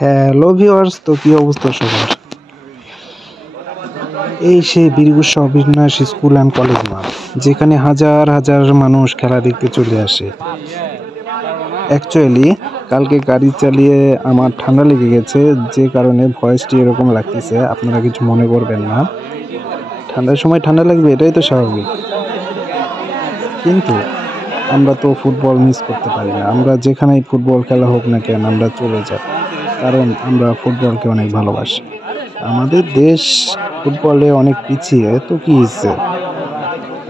Hello viewers, তো কি অবস্থা সবার? এই সেই বীরগুচ্ছ অবিনাশ স্কুল অ্যান্ড কলেজ মাঠ, যেখানে হাজার হাজার মানুষ খেলা দেখতে চলে আসে। অ্যাকচুয়ালি কালকে গাড়ি চালিয়ে আমার ঠান্ডা লেগে গেছে, যে কারণে ভয়েসটি এরকম লাগতেছে। আপনারা কিছু মনে করবেন না, ঠান্ডার সময় ঠান্ডা লাগবে, এটাই তো স্বাভাবিক। কিন্তু আমরা তো ফুটবল মিস করতে পারি না। আমরা যেখানেই ফুটবল খেলা হোক না কেন, আমরা চলে যাই, কারণ আমরা ফুটবলকে অনেক ভালোবাসি। আমাদের দেশ ফুটবলে অনেক পিছিয়ে, তো কি হয়েছে?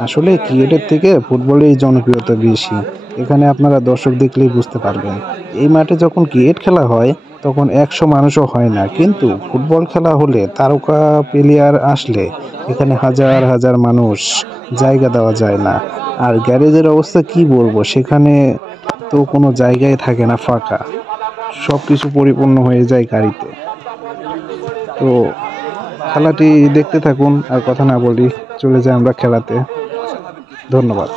আসলে ক্রিকেটের থেকে ফুটবলের জনপ্রিয়তা বেশি। এখানে আপনারা দর্শক দেখলেই বুঝতে পারবেন। এই মাঠে যখন ক্রিকেট খেলা হয় তখন 100 মানুষও হয় না, কিন্তু ফুটবল খেলা হলে তারকা প্লেয়ার আসলে এখানে হাজার হাজার মানুষ, জায়গা দেওয়া যায় না। আর গ্যারেজের অবস্থা কি বলবো, সেখানে তো কোনো জায়গায় থাকে না, ফাঁকা, সব কিছু পরিপূর্ণ হয়ে যায় গাড়িতে। তো খেলাটি দেখতে থাকুন, আর কথা না বলি, চলে যাই আমরা খেলাতে। ধন্যবাদ।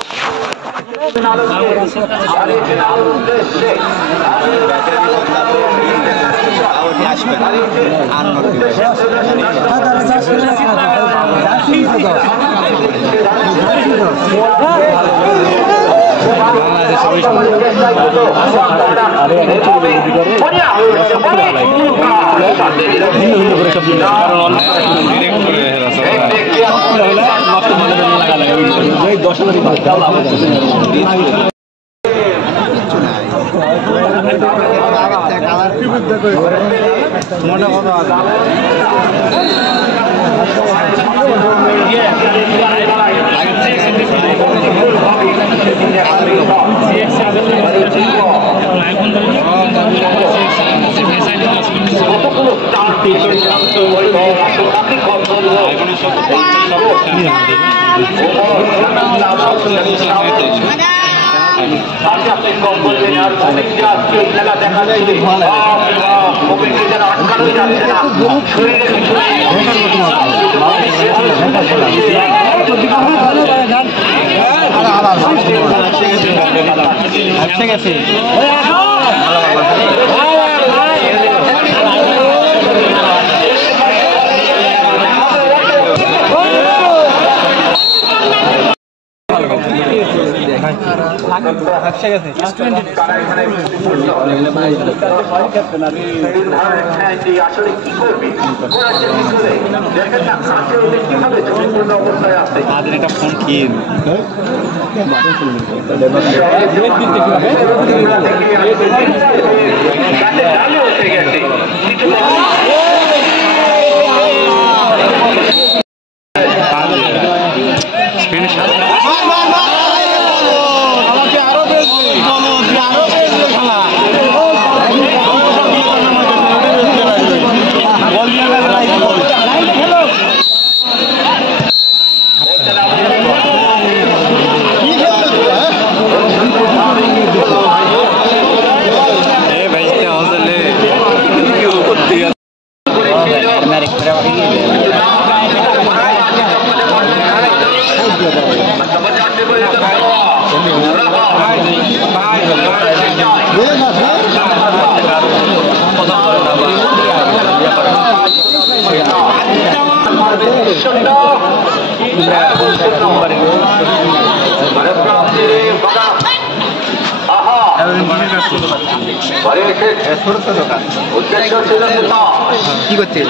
কি করছে?